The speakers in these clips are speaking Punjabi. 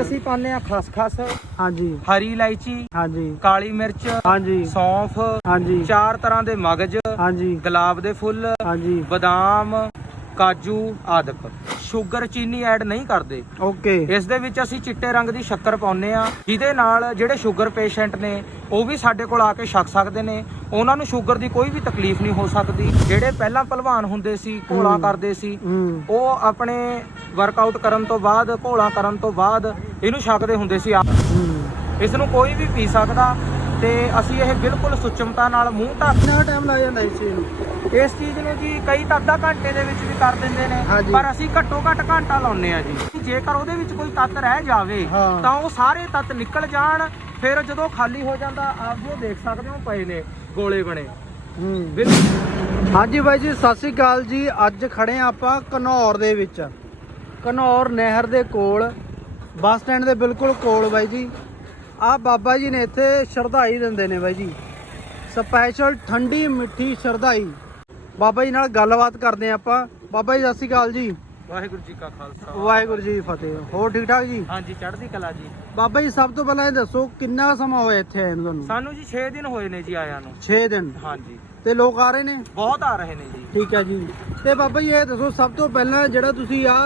ਅਸੀਂ ਪਾਉਂਦੇ ਆ ਖਸਖਸ ਹਾਂਜੀ। ਹਰੀ ਇਲਾਇਚੀ ਹਾਂਜੀ। ਕਾਲੀ ਮਿਰਚ ਹਾਂਜੀ। ਸੌਂਫ ਹਾਂਜੀ। ਚਾਰ ਤਰ੍ਹਾਂ ਦੇ ਮਗਜ ਹਾਂਜੀ। ਗੁਲਾਬ ਦੇ ਫੁੱਲ ਹਾਂਜੀ। ਬਦਾਮ ਕਾਜੂ ਆਦਿਕ। ਸ਼ੂਗਰ ਚੀਨੀ ਐਡ ਨਹੀਂ ਕਰਦੇ। ਓਕੇ। ਇਸ ਦੇ ਵਿੱਚ ਅਸੀਂ ਚਿੱਟੇ ਰੰਗ ਦੀ ਸ਼ੱਕਰ ਪਾਉਂਦੇ ਆ ਜਿਹਦੇ ਨਾਲ ਜਿਹੜੇ ਸ਼ੂਗਰ ਪੇਸ਼ੈਂਟ ਨੇ ਉਹ ਵੀ ਸਾਡੇ ਕੋਲ ਆ ਕੇ ਛਕ ਸਕਦੇ ਨੇ। ਉਹਨਾਂ ਨੂੰ ਸ਼ੂਗਰ ਦੀ ਕੋਈ ਵੀ ਤਕਲੀਫ ਨਹੀਂ ਹੋ ਸਕਦੀ ਜਿਹੜੇ ਪਹਿਲਾਂ ਪਹਿਲਵਾਨ ਹੁੰਦੇ ਸੀ ਘੋਲਾ। ਕਰਦੇ ਸੀ ਉਹ ਆਪਣੇ ਵਰਕਆਊਟ ਕਰਨ ਤੋਂ ਬਾਅਦ ਘੋਲਾ ਕਰਨ ਤੋਂ ਬਾਅਦ ਇਹਨੂੰ ਛਕਦੇ ਹੁੰਦੇ ਸੀ ਇਸ ਨੂੰ ਕੋਈ ਵੀ ਪੀ ਸਕਦਾ ਤੇ ਅਸੀਂ ਇਹ ਬਿਲਕੁਲ ਸੁਚਮਤਾ ਨਾਲ ਮੂੰਹ ਢੱਕ ਕਿੰਨਾ ਟਾਈਮ ਲੱਗ ਜਾਂਦਾ ਇਸ ਚੀਜ਼ ਨੂੰ ਇਸ ਚੀਜ਼ ਨੂੰ ਜੀ ਕਈ ਤਾਂ ਅੱਧਾ ਘੰਟੇ ਦੇ ਵਿੱਚ ਵੀ ਕਰ ਦਿੰਦੇ ਨੇ। ਪਰ ਅਸੀਂ ਘੱਟੋ ਘੱਟ ਘੰਟਾ ਲਾਉਂਦੇ ਆ ਜੀ ਜੇਕਰ ਉਹਦੇ ਵਿੱਚ ਕੋਈ ਤੱਤ ਰਹਿ ਜਾਵੇ। ਤਾਂ ਉਹ ਸਾਰੇ ਤੱਤ ਨਿਕਲ ਜਾਣ ਫਿਰ ਜਦੋਂ ਖਾਲੀ ਹੋ ਜਾਂਦਾ ਆਪ ਜੋ ਦੇਖ ਸਕਦੇ ਹੋ ਪਏ ਨੇ ਗੋਲੇ ਬਣੇ। ਹਾਂਜੀ ਬਾਈ ਜੀ ਸਤਿ ਸ੍ਰੀ ਅਕਾਲ ਜੀ। ਅੱਜ ਖੜੇ ਹਾਂ ਆਪਾਂ ਘਨੌਰ ਦੇ ਵਿੱਚ। ਘਨੌਰ ਨਹਿਰ ਦੇ ਕੋਲ ਬੱਸ ਸਟੈਂਡ ਦੇ ਬਿਲਕੁਲ ਕੋਲ ਬਾਈ ਜੀ। ਆ ਬਾਬਾ ਜੀ ਨੇ ਇੱਥੇ ਸ਼ਰਧਾਈ ਦਿੰਦੇ ਨੇ ਬਾਈ ਜੀ। ਸਪੈਸ਼ਲ ਠੰਡੀ ਮਿੱਠੀ ਸ਼ਰਧਾਈ। ਬਾਬਾ ਜੀ ਨਾਲ ਗੱਲਬਾਤ ਕਰਦੇ ਆਪਾਂ। ਬਾਬਾ ਜੀ ਸਤਿ ਸ੍ਰੀ ਅਕਾਲ ਜੀ। ਵਾਹਿਗੁਰੂ ਜੀ ਕਾ ਖਾਲਸਾ। ਵਾਹਿਗੁਰੂ ਜੀ ਕੀ ਫਤਿਹ। ਹੋਰ ਠੀਕ ਠਾਕ ਜੀ? ਹਾਂਜੀ ਚੜ੍ਹਦੀ ਕਲਾ ਜੀ। ਬਾਬਾ ਜੀ ਸਭ ਤੋਂ ਪਹਿਲਾਂ ਇਹ ਦੱਸੋ ਕਿੰਨਾ ਸਮਾਂ ਹੋਇਆ ਇੱਥੇ ਆਏ ਨੂੰ ਤੁਹਾਨੂੰ? ਸਾਨੂੰ ਜੀ 6 ਦਿਨ ਹੋਏ ਨੇ ਜੀ ਆਇਆਂ ਨੂੰ। 6 ਦਿਨ? ਹਾਂਜੀ। ਤੇ ਲੋਕ ਆ ਰਹੇ ਨੇ? ਬਹੁਤ ਆ ਰਹੇ ਨੇ ਜੀ। ਠੀਕ ਹੈ ਜੀ। ਤੇ ਬਾਬਾ ਜੀ ਇਹ ਦੱਸੋ ਸਭ ਤੋਂ ਪਹਿਲਾਂ ਜਿਹੜਾ ਤੁਸੀਂ ਆ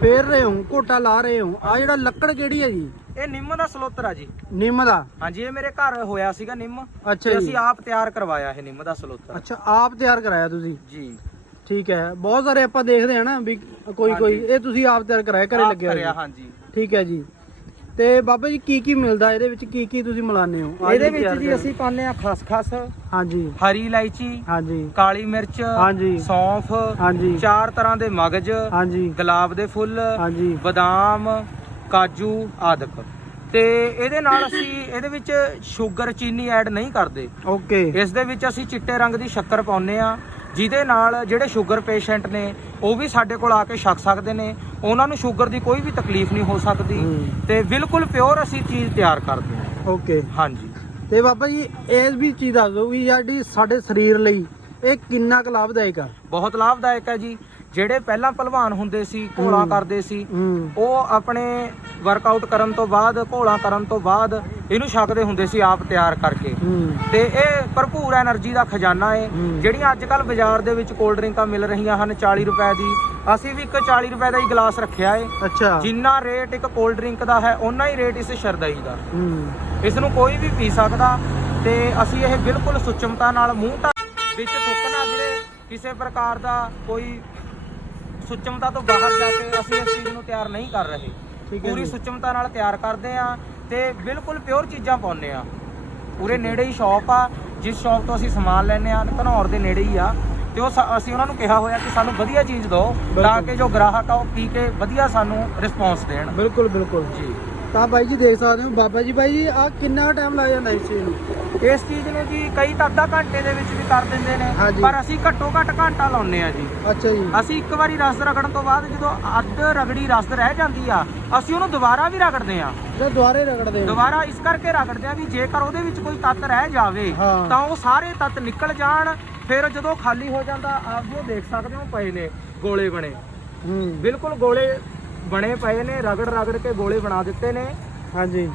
ਫੇਰ ਰਹੇ ਹੋ ਘੋਟਾ ਲਾ ਰਹੇ ਹੋ ਆ ਜਿਹੜਾ ਲੱਕੜ ਕਿਹੜੀ ਹੈ ਜੀ? ਇਹ ਨਿੰਮ ਦਾ ਸਲੋਤਰ ਆ ਜੀ। ਨਿੰਮ ਦਾ? ਹਾਂਜੀ ਇਹ ਮੇਰੇ ਘਰ ਹੋਇਆ ਸੀਗਾ ਨਿੰਮ। ਅੱਛਾ ਜੀ। ਅਸੀਂ ਆਪ ਤਿਆਰ ਕਰਵਾਇਆ ਇਹ ਨਿੰਮ ਦਾ ਸਲੋਤਰ। ਅੱਛਾ ਆਪ ਤਿਆਰ ਕਰਾਇਆ ਤੁਸੀਂ? ਜੀ। ਠੀਕ ਹੈ। ਬਹੁਤ ਸਾਰੇ ਆਪਾਂ ਦੇਖਦੇ ਹਾਂ ਨਾ ਵੀ ਕੋਈ ਕੋਈ। ਇਹ ਤੁਸੀਂ ਆਪ ਤਿਆਰ ਕਰਾਇਆ ਘਰੇ ਲੱਗਿਆ ਹੋਇਆ ਹਾਂਜੀ। ਠੀਕ ਹੈ ਜੀ। ਤੇ ਬਾਬਾ ਜੀ ਕੀ ਕੀ ਮਿਲਦਾ? ਇਹਦੇ ਵਿੱਚ ਕੀ ਕੀ ਤੁਸੀਂ ਮਿਲਾਉਂਦੇ ਹੋ? ਇਹਦੇ ਵਿੱਚ ਜੀ। ਅਸੀਂ ਪਾਉਂਦੇ ਆ ਖਸਖਸ ਹਾਂਜੀ। ਹਰੀ ਇਲਾਇਚੀ ਹਾਂਜੀ। ਕਾਲੀ ਮਿਰਚ ਹਾਂਜੀ। ਸੌਂਫ ਹਾਂਜੀ। ਚਾਰ ਤਰ੍ਹਾਂ ਦੇ ਮਗਜ ਹਾਂਜੀ। ਗੁਲਾਬ ਦੇ ਫੁੱਲ ਹਾਂਜੀ। ਬਦਾਮ ਕਾਜੂ ਆਦਿਕ। ਤੇ ਇਹਦੇ ਨਾਲ ਅਸੀਂ ਇਹਦੇ ਵਿੱਚ ਸ਼ੂਗਰ ਚੀਨੀ ਐਡ ਨਹੀਂ ਕਰਦੇ। ਓਕੇ। ਇਸ ਦੇ ਵਿੱਚ ਅਸੀਂ ਚਿੱਟੇ ਰੰਗ ਦੀ ਸ਼ੱਕਰ ਪਾਉਂਦੇ ਆ ਜਿਹਦੇ ਨਾਲ ਜਿਹੜੇ ਸ਼ੂਗਰ ਪੇਸ਼ੈਂਟ ਨੇ ਉਹ ਵੀ ਸਾਡੇ ਕੋਲ ਆ ਕੇ ਛਕ ਸਕਦੇ ਨੇ। ਉਹਨਾਂ ਨੂੰ ਸ਼ੂਗਰ ਦੀ ਕੋਈ ਵੀ ਤਕਲੀਫ ਨਹੀਂ ਹੋ ਸਕਦੀ। ਤੇ ਬਿਲਕੁਲ ਪਿਓਰ ਅਸੀਂ ਚੀਜ਼ ਤਿਆਰ ਕਰਦੇ ਹਾਂ। ਓਕੇ ਹਾਂਜੀ। ਤੇ ਬਾਬਾ ਜੀ ਇਸ ਵੀ ਚੀਜ਼ ਦੱਸ ਦਿਓ ਵੀ ਜਿਹੜੀ ਸਾਡੇ ਸਰੀਰ ਲਈ ਇਹ ਕਿੰਨਾ ਕੁ ਲਾਭਦਾਇਕ ਆ? ਬਹੁਤ ਲਾਭਦਾਇਕ ਹੈ ਜੀ। ਜਿਹੜੇ ਪਹਿਲਾਂ ਪਹਿਲਵਾਨ ਹੁੰਦੇ ਸੀ ਘੋਲਾ ਕਰਦੇ ਸੀ ਉਹ ਆਪਣੇ ਵਰਕਆਊਟ ਕਰਨ ਤੋਂ ਬਾਅਦ ਘੋਲਾ ਕਰਨ ਤੋਂ ਬਾਅਦ ਇਹਨੂੰ ਛਕਦੇ ਹੁੰਦੇ ਸੀ ਆਪ ਤਿਆਰ ਕਰਕੇ। ਤੇ ਇਹ ਭਰਪੂਰ એનર્ਜੀ ਦਾ ਖਜ਼ਾਨਾ ਏ। ਜਿਹੜੀਆਂ ਅੱਜ ਕੱਲ ਬਾਜ਼ਾਰ ਦੇ ਵਿੱਚ ਕੋਲਡ ਡਰਿੰਕਾਂ ਮਿਲ ਰਹੀਆਂ ਹਨ 40 ਰੁਪਏ ਦੀ। ਅਸੀਂ ਵੀ ਇੱਕ 40 ਰੁਪਏ ਦਾ ਹੀ ਗਲਾਸ ਰੱਖਿਆ ਏ। ਅੱਛਾ। ਜਿੰਨਾ ਰੇਟ ਇੱਕ ਕੋਲਡ ਡਰਿੰਕ ਦਾ ਹੈ ਉਨਾ ਹੀ ਰੇਟ ਇਸ ਸ਼ਰਦਾਈ ਦਾ। ਇਸ ਨੂੰ ਕੋਈ ਵੀ ਪੀ ਸਕਦਾ ਤੇ ਅਸੀਂ ਇਹ ਬਿਲਕੁਲ ਸੁਚਮਤਾ ਨਾਲ ਮੂੰਹ ਵਿੱਚ ਥੁੱਕਣਾ ਵੀਰੇ ਕਿਸੇ ਪ੍ਰਕਾਰ ਦਾ ਕੋਈ ਸੁਚਮਤਾ ਤੋਂ ਬਾਹਰ ਜਾ ਕੇ ਅਸੀਂ ਇਸ ਚੀਜ਼ ਨੂੰ ਤਿਆਰ ਨਹੀਂ ਕਰ ਰਹੇ। ਠੀਕ ਹੈ ਪੂਰੀ ਜੀ। ਸੁਚਮਤਾ ਨਾਲ ਤਿਆਰ ਕਰਦੇ ਆ ਤੇ ਬਿਲਕੁਲ ਪਿਓਰ ਚੀਜ਼ਾਂ ਪਾਉਂਦੇ ਆ ਪੂਰੇ ਨੇੜੇ ਹੀ ਸ਼ਾਪ ਆ ਜਿਸ ਸ਼ਾਪ ਤੋਂ ਅਸੀਂ ਸਮਾਨ ਲੈਨੇ ਆ ਘਨੌਰ ਦੇ ਨੇੜੇ ਹੀ ਆ। ਤੇ ਉਹ ਸਾ- ਅਸੀਂ ਉਹਨਾਂ ਨੂੰ ਕਿਹਾ ਹੋਇਆ ਕਿ ਸਾਨੂੰ ਵਧੀਆ ਚੀਜ਼ ਦਿਓ ਤਾਂ ਬਿਲਕੁਲ। ਕਿ ਜੋ ਗ੍ਰਾਹਕ ਆ ਉਹ ਪੀ ਕੇ ਵਧੀਆ ਸਾਨੂੰ ਰਿਸਪੌਂਸ ਦੇਣ। ਬਿਲਕੁਲ ਬਿਲਕੁਲ। ਜੀ। ਤਾਂ ਬਾਈ ਜੀ ਦੇਖ ਸਕਦੇ ਹੋ ਬਾਬਾ ਜੀ ਬਾਈ ਜੀ ਆ ਕਿੰਨਾ ਟਾਈਮ ਲੱਗ ਜਾਂਦਾ ਇਸ ਚੀਜ਼ ਨੂੰ। ਇਸ ਚੀਜ਼ ਨੂੰ ਜੀ ਕਈ ਤਾਂ ਅੱਧਾ ਘੰਟੇ ਦੇ ਵਿੱਚ ਵੀ ਕਰ ਦਿੰਦੇ ਨੇ ਹਾਂਜੀ। ਪਰ ਅਸੀਂ ਘੱਟੋ ਘੱਟ ਘੰਟਾ ਲਾਉਂਦੇ ਆ ਜੀ। ਅੱਛਾ ਜੀ। ਅਸੀਂ ਇੱਕ ਵਾਰੀ ਰਸ ਰਗੜਨ ਤੋਂ ਬਾਅਦ ਜਦੋਂ ਅੱਧ ਰਗੜੀ ਰਸ ਰਹਿ ਜਾਂਦੀ ਆ ਅਸੀਂ ਉਹਨੂੰ ਦੁਬਾਰਾ ਵੀ ਰਗੜਦੇ ਆ ਤੇ ਦੁਆਰੇ ਰਗੜਦੇ ਆ ਦੁਬਾਰਾ ਇਸ ਕਰਕੇ ਰਗੜਦੇ ਆ ਵੀ ਜੇਕਰ ਉਹਦੇ ਵਿੱਚ ਕੋਈ ਤੱਤ ਰਹਿ ਜਾਵੇ ਹਾਂ। ਤਾਂ ਉਹ ਸਾਰੇ ਤੱਤ ਨਿਕਲ ਜਾਣ ਫਿਰ ਜਦੋਂ ਖਾਲੀ ਹੋ ਜਾਂਦਾ ਆਪ ਜੋ ਦੇਖ ਸਕਦੇ ਹੋ ਪਏ ਨੇ ਗੋਲੇ ਬਣੇ। ਹੂੰ। ਬਿਲਕੁਲ ਗੋਲੇ ਬਣੇ ਪਏ ਨੇ ਰਗੜ ਰਗੜ ਕੇ ਗੋਲੇ ਬਣਾ ਦਿੱਤੇ ਨੇ। ਹਾਂਜੀ।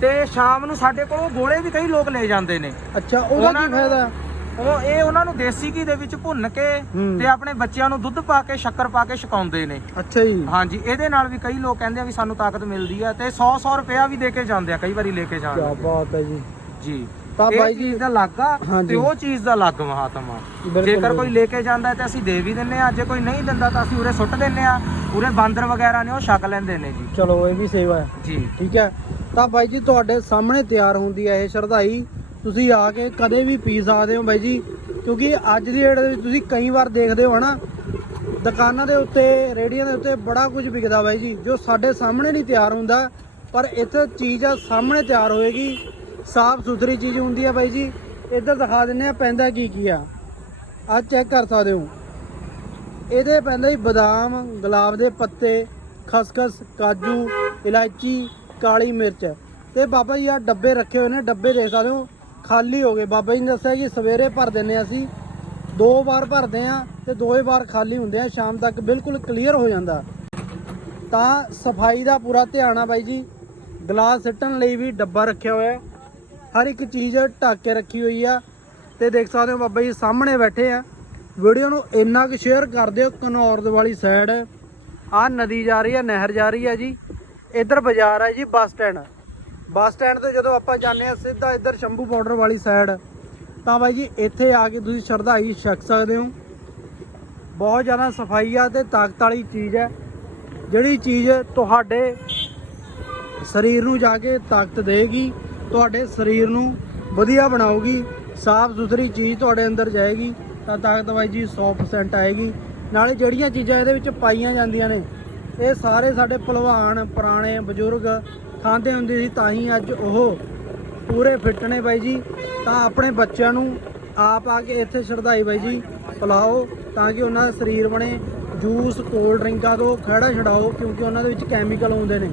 ਤੇ ਸ਼ਾਮ ਨੂੰ ਸਾਡੇ ਕੋਲ ਗੋਲੇ ਵੀ ਕਈ ਲੋਕ ਲੈ ਜਾਂਦੇ ਨੇ। ਅੱਛਾ ਉਹਦਾ ਕੀ ਫਾਇਦਾ? ਉਹ ਇਹ ਉਹਨਾਂ ਨੂੰ ਦੇਸੀ ਘੀ ਦੇ ਵਿੱਚ ਭੁੰਨ ਕੇ। ਤੇ ਆਪਣੇ ਬੱਚਿਆਂ ਨੂੰ ਦੁੱਧ ਪਾ ਕੇ ਸ਼ੱਕਰ ਪਾ ਕੇ ਛਕਾਉਂਦੇ ਨੇ। ਅੱਛਾ ਜੀ। ਹਾਂਜੀ ਇਹਦੇ ਨਾਲ ਵੀ ਕਈ ਲੋਕ ਕਹਿੰਦੇ ਆ ਵੀ ਸਾਨੂੰ ਤਾਕਤ ਮਿਲਦੀ ਆ ਤੇ 100 100 ਰੁਪਇਆ ਵੀ ਦੇ ਕੇ ਜਾਂਦੇ ਆ ਕਈ ਵਾਰੀ ਲੈ ਕੇ ਕੀ ਜਾਂਦੇ ਆ। ਬਾਤ ਹੈ ਜੀ। ਜੀ। ਤਾਂ ਬਾਈ ਜੀ ਦਾ ਲੱਗ। ਤੇ ਉਹ ਚੀਜ਼ ਦਾ ਲੱਗ ਮਹਾਤਮਾ। ਜੇਕਰ ਕੋਈ। ਲੈ ਕੇ ਜਾਂਦਾ ਤੇ ਅਸੀਂ ਦੇ ਵੀ ਦਿੰਨੇ ਆ ਜੇ ਕੋਈ ਨਹੀਂ ਦਿੰਦਾ ਤਾਂ ਅਸੀਂ ਉਰੇ ਸੁੱਟ ਦਿੰਨੇ ਆ ਉਰੇ ਬਾਂਦਰ ਵਗੈਰਾ ਨੇ ਉਹ ਛਕ ਲੈਂਦੇ ਨੇ ਜੀ। ਚਲੋ ਇਹ ਵੀ ਸੇਵਾ ਹੈ। ਜੀ। ਠੀਕ ਹੈ। ਤਾਂ ਬਾਈ ਜੀ ਤੁਹਾਡੇ ਸਾਹਮਣੇ ਤਿਆਰ ਹੁੰਦੀ ਹੈ ਇਹ ਸ਼ਰਧਾਈ। ਤੁਸੀਂ ਆ ਕੇ ਕਦੇ ਵੀ ਪੀ ਸਕਦੇ ਹੋ ਬਾਈ ਜੀ ਕਿਉਂਕਿ ਅੱਜ ਦੀ ਡੇਟ ਦੇ ਵਿੱਚ ਤੁਸੀਂ ਕਈ ਵਾਰ ਦੇਖਦੇ ਹੋ ਨਾ ਦੁਕਾਨਾਂ ਦੇ ਉੱਤੇ ਰੇੜੀਆਂ ਦੇ ਉੱਤੇ ਬੜਾ ਕੁਝ ਵਿਕਦਾ ਬਾਈ ਜੀ ਜੋ ਸਾਡੇ ਸਾਹਮਣੇ ਨਹੀਂ ਤਿਆਰ ਹੁੰਦਾ ਪਰ ਇੱਥੇ ਚੀਜ਼ ਆ ਸਾਹਮਣੇ ਤਿਆਰ ਹੋਏਗੀ। ਸਾਫ਼ ਸੁਥਰੀ ਚੀਜ਼ ਹੁੰਦੀ ਆ ਬਾਈ ਜੀ। ਇੱਧਰ ਦਿਖਾ ਦਿੰਨੇ ਆ ਪੈਂਦਾ ਕੀ ਕੀ ਆ। ਆ ਚੈੱਕ ਕਰ ਸਕਦੇ ਹੋ। ਇਹਦੇ ਪੈਂਦਾ ਜੀ ਬਦਾਮ, ਗੁਲਾਬ ਦੇ ਪੱਤੇ, ਖਸਖਸ, ਕਾਜੂ, ਇਲਾਇਚੀ, ਕਾਲੀ ਮਿਰਚ। ਤੇ ਬਾਬਾ ਜੀ ਆ ਡੱਬੇ ਰੱਖੇ ਹੋਏ ਨੇ, ਡੱਬੇ ਦੇਖ ਸਕਦੇ ਹੋ। ਖਾਲੀ ਹੋ ਗਏ। ਬਾਬਾ ਜੀ ਨੇ ਦੱਸਿਆ ਕਿ ਸਵੇਰੇ ਭਰ ਦਿੰਨੇ ਅਸੀਂ। ਦੋ ਵਾਰ ਭਰਦੇ ਆ ਤੇ ਦੋਏ ਵਾਰ ਖਾਲੀ ਹੁੰਦੇ ਆ। ਸ਼ਾਮ ਤੱਕ ਬਿਲਕੁਲ ਕਲੀਅਰ ਹੋ ਜਾਂਦਾ। ਤਾਂ ਸਫ਼ਾਈ ਦਾ ਪੂਰਾ ਧਿਆਨ ਆ ਬਾਈ ਜੀ। ਗਲਾਸ ਸਿੱਟਣ ਲਈ ਵੀ ਡੱਬਾ ਰੱਖਿਆ ਹੋਇਆ। ਹਰ ਇੱਕ ਚੀਜ਼ ਢੱਕ ਕੇ ਰੱਖੀ ਹੋਈ ਆ। ਤੇ ਦੇਖ ਸਕਦੇ ਹੋ ਬਾਬਾ ਜੀ ਸਾਹਮਣੇ ਬੈਠੇ ਆ। ਵੀਡੀਓ ਨੂੰ ਇੰਨਾ ਕੁ ਸ਼ੇਅਰ ਕਰ ਦਿਓ ਕਨੌਰ ਵਾਲੀ ਸਾਈਡ ਆ ਨਦੀ ਜਾ ਰਹੀ ਆ, ਨਹਿਰ ਜਾ ਰਹੀ ਆ ਜੀ। ਇੱਧਰ ਬਾਜ਼ਾਰ ਹੈ ਜੀ, ਬੱਸ ਸਟੈਂਡ। ਬੱਸ ਸਟੈਂਡ ਤੋਂ ਜਦੋਂ ਆਪਾਂ ਜਾਂਦੇ ਆ ਸਿੱਧਾ ਇੱਧਰ ਸ਼ੰਭੂ ਬਾਰਡਰ ਵਾਲੀ ਸਾਈਡ ਤਾਂ ਬਾਈ ਜੀ, ਇੱਥੇ ਆ ਕੇ ਤੁਸੀਂ ਸ਼ਰਧਾਈ ਛਕ ਸਕਦੇ ਹੋ। ਬਹੁਤ ਜ਼ਿਆਦਾ ਸਫ਼ਾਈ ਆ ਤੇ ਤਾਕਤ ਵਾਲੀ ਚੀਜ਼ ਹੈ। ਜਿਹੜੀ ਚੀਜ਼ ਤੁਹਾਡੇ ਸਰੀਰ ਨੂੰ ਜਾ ਕੇ ਤਾਕਤ ਦੇਗੀ। ਤੁਹਾਡੇ ਸਰੀਰ ਨੂੰ ਵਧੀਆ ਬਣਾਉਗੀ ਸਾਫ਼ ਸੁਥਰੀ ਚੀਜ਼ ਤੁਹਾਡੇ ਅੰਦਰ ਜਾਏਗੀ, ਤਾਂ ਤਾਕਤ ਬਾਈ ਜੀ 100% ਆਏਗੀ। ਨਾਲੇ ਜਿਹੜੀਆਂ ਚੀਜ਼ਾਂ ਇਹਦੇ ਵਿੱਚ ਪਾਈਆਂ ਜਾਂਦੀਆਂ ਨੇ, ਇਹ ਸਾਰੇ ਸਾਡੇ ਪਹਿਲਵਾਨ ਪੁਰਾਣੇ ਬਜ਼ੁਰਗ ਖਾਂਦੇ ਹੁੰਦੇ ਸੀ, ਤਾਂ ਹੀ ਅੱਜ ਉਹ ਪੂਰੇ ਫਿੱਟ ਨੇ ਬਾਈ ਜੀ। ਤਾਂ ਆਪਣੇ ਬੱਚਿਆਂ ਨੂੰ ਆਪ ਆ ਕੇ ਇੱਥੇ ਸ਼ਰਧਾਈ ਬਾਈ ਜੀ ਪਿਲਾਓ, ਤਾਂ ਕਿ ਉਹਨਾਂ ਦਾ ਸਰੀਰ ਬਣੇ। ਜੂਸ ਕੋਲਡ ਡਰਿੰਕਾਂ ਤੋਂ ਖੜਾ ਛਡਾਓ, ਕਿਉਂਕਿ ਉਹਨਾਂ ਦੇ ਵਿੱਚ ਕੈਮੀਕਲ ਆਉਂਦੇ ਨੇ।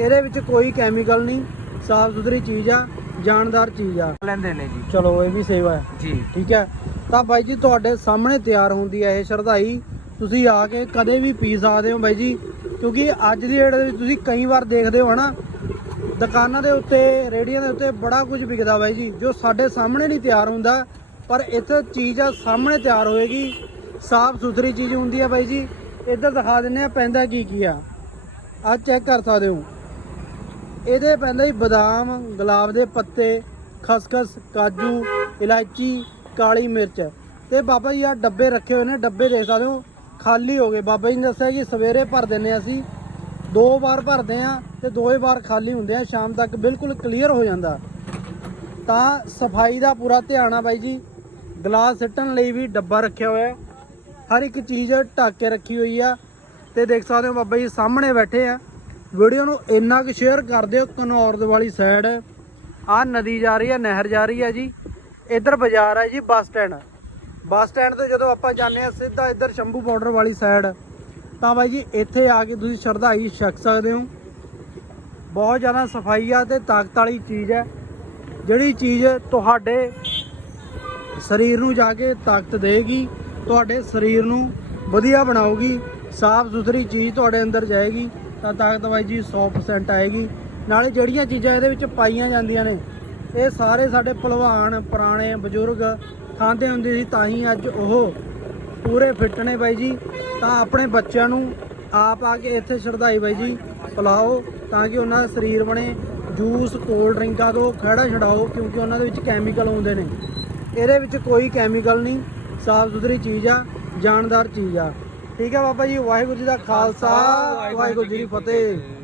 ਇਹਦੇ ਵਿੱਚ ਕੋਈ ਕੈਮੀਕਲ ਨਹੀਂ। ਸਾਫ਼ ਸੁਥਰੀ ਚੀਜ਼ ਆ ਜਾਨਦਾਰ ਚੀਜ਼ ਆ। ਲੈਂਦੇ ਨੇ ਜੀ। ਚਲੋ ਇਹ ਵੀ ਸੇਵਾ ਹੈ। ਜੀ। ਠੀਕ ਹੈ। ਤਾਂ ਬਾਈ ਜੀ ਤੁਹਾਡੇ ਸਾਹਮਣੇ ਤਿਆਰ ਹੁੰਦੀ ਹੈ ਇਹ ਸ਼ਰਧਾਈ। ਤੁਸੀਂ ਆ ਕੇ ਕਦੇ ਵੀ ਪੀ ਸਕਦੇ ਹੋ ਬਾਈ ਜੀ ਕਿਉਂਕਿ ਅੱਜ ਦੀ ਡੇਟ ਦੇ ਵਿੱਚ ਤੁਸੀਂ ਕਈ ਵਾਰ ਦੇਖਦੇ ਹੋ ਹਨਾ ਦੁਕਾਨਾਂ ਦੇ ਉੱਤੇ ਰੇੜੀਆਂ ਦੇ ਉੱਤੇ ਬੜਾ ਕੁਝ ਵਿਕਦਾ ਬਾਈ ਜੀ ਜੋ ਸਾਡੇ ਸਾਹਮਣੇ ਨਹੀਂ ਤਿਆਰ ਹੁੰਦਾ ਪਰ ਇੱਥੇ ਚੀਜ਼ ਆ ਸਾਹਮਣੇ ਤਿਆਰ ਹੋਏਗੀ। ਸਾਫ਼ ਸੁਥਰੀ ਚੀਜ਼ ਹੁੰਦੀ ਆ ਬਾਈ ਜੀ। ਇੱਧਰ ਦਿਖਾ ਦਿੰਨੇ ਆ ਪੈਂਦਾ ਕੀ ਕੀ ਆ। ਆ ਚੈੱਕ ਕਰ ਸਕਦੇ ਹੋ। ਇਹਦੇ ਪੈਂਦਾ ਜੀ ਬਦਾਮ, ਗੁਲਾਬ ਦੇ ਪੱਤੇ, ਖਸਖਸ, ਕਾਜੂ, ਇਲਾਇਚੀ, ਕਾਲੀ ਮਿਰਚ। ਤੇ ਬਾਬਾ ਜੀ ਆ ਡੱਬੇ ਰੱਖੇ ਹੋਏ ਨੇ, ਡੱਬੇ ਦੇਖ ਸਕਦੇ ਹੋ, ਖਾਲੀ ਹੋ ਗਏ। ਬਾਬਾ ਜੀ ਨੇ ਦੱਸਿਆ ਕਿ ਸਵੇਰੇ ਭਰ ਦਿੰਨੇ ਅਸੀਂ, ਦੋ ਵਾਰ ਭਰਦੇ ਆ ਤੇ ਦੋਵੇਂ ਵਾਰ ਖਾਲੀ ਹੁੰਦੇ ਆ ਸ਼ਾਮ ਤੱਕ ਬਿਲਕੁਲ ਕਲੀਅਰ ਹੋ ਜਾਂਦਾ। ਤਾਂ ਸਫ਼ਾਈ ਦਾ ਪੂਰਾ ਧਿਆਨ ਆ ਬਾਈ ਜੀ, ਗਲਾਸ ਸਿੱਟਣ ਲਈ ਵੀ ਡੱਬਾ ਰੱਖਿਆ ਹੋਇਆ ਹਰ ਇੱਕ ਚੀਜ਼ ਢੱਕ ਕੇ ਰੱਖੀ ਹੋਈ ਆ। ਤੇ ਦੇਖ ਸਕਦੇ ਹੋ ਬਾਬਾ ਜੀ ਸਾਹਮਣੇ ਬੈਠੇ ਆ। ਵੀਡੀਓ ਨੂੰ ਇੰਨਾ ਕੁ ਸ਼ੇਅਰ ਕਰ ਦਿਓ, ਕਨੌਰ ਵਾਲੀ ਸਾਈਡ ਆ ਨਦੀ ਜਾ ਰਹੀ ਹੈ ਨਹਿਰ ਜਾ ਰਹੀ ਹੈ ਜੀ। ਇੱਧਰ ਬਾਜ਼ਾਰ ਹੈ ਜੀ, ਬੱਸ ਸਟੈਂਡ। ਬੱਸ ਸਟੈਂਡ ਤੋਂ ਜਦੋਂ ਆਪਾਂ ਜਾਂਦੇ ਆ, ਸਿੱਧਾ ਇੱਧਰ ਸ਼ੰਭੂ ਬਾਰਡਰ ਵਾਲੀ ਸਾਈਡ ਤਾਂ ਬਾਈ ਜੀ, ਇੱਥੇ ਆ ਕੇ ਤੁਸੀਂ ਸ਼ਰਧਾਈ ਛਕ ਸਕਦੇ ਹੋ। ਬਹੁਤ ਜ਼ਿਆਦਾ ਸਫ਼ਾਈ ਆ ਤੇ ਤਾਕਤ ਵਾਲੀ ਚੀਜ਼ ਹੈ। ਜਿਹੜੀ ਚੀਜ਼ ਤੁਹਾਡੇ ਸਰੀਰ ਨੂੰ ਜਾ ਕੇ ਤਾਕਤ ਦੇਗੀ, ਤੁਹਾਡੇ ਸਰੀਰ ਨੂੰ ਵਧੀਆ ਬਣਾਉਗੀ ਸਾਫ਼ ਸੁਥਰੀ ਚੀਜ਼ ਤੁਹਾਡੇ ਅੰਦਰ ਜਾਏਗੀ। ਤਾਂ ਤਾਕਤ ਬਾਈ ਜੀ 100% ਆਏਗੀ। ਨਾਲੇ ਜਿਹੜੀਆਂ ਚੀਜ਼ਾਂ ਇਹਦੇ ਵਿੱਚ ਪਾਈਆਂ ਜਾਂਦੀਆਂ ਨੇ, ਇਹ ਸਾਰੇ ਸਾਡੇ ਪਹਿਲਵਾਨ ਪੁਰਾਣੇ ਬਜ਼ੁਰਗ ਖਾਂਦੇ ਹੁੰਦੇ ਸੀ, ਤਾਂ ਹੀ ਅੱਜ ਉਹ ਪੂਰੇ ਫਿੱਟ ਨੇ ਬਾਈ ਜੀ। ਤਾਂ ਆਪਣੇ ਬੱਚਿਆਂ ਨੂੰ ਆਪ ਆ ਕੇ ਇੱਥੇ ਸ਼ਰਧਾਈ ਬਾਈ ਜੀ ਪਿਲਾਓ, ਤਾਂ ਕਿ ਉਹਨਾਂ ਦਾ ਸਰੀਰ ਬਣੇ। ਜੂਸ ਕੋਲਡ ਡਰਿੰਕਾਂ ਤੋਂ ਖੜਾ ਛਡਾਓ, ਕਿਉਂਕਿ ਉਹਨਾਂ ਦੇ ਵਿੱਚ ਕੈਮੀਕਲ ਆਉਂਦੇ ਨੇ। ਇਹਦੇ ਵਿੱਚ ਕੋਈ ਕੈਮੀਕਲ ਨਹੀਂ ਸਾਫ਼ ਸੁਥਰੀ ਚੀਜ਼ ਆ, ਜਾਨਦਾਰ ਚੀਜ਼ ਆ। ਠੀਕ ਹੈ ਬਾਬਾ ਜੀ ਵਾਹਿਗੁਰੂ ਜੀ ਦਾ ਖਾਲਸਾ ਵਾਹਿਗੁਰੂ ਜੀ ਕੀ ਫਤਿਹ।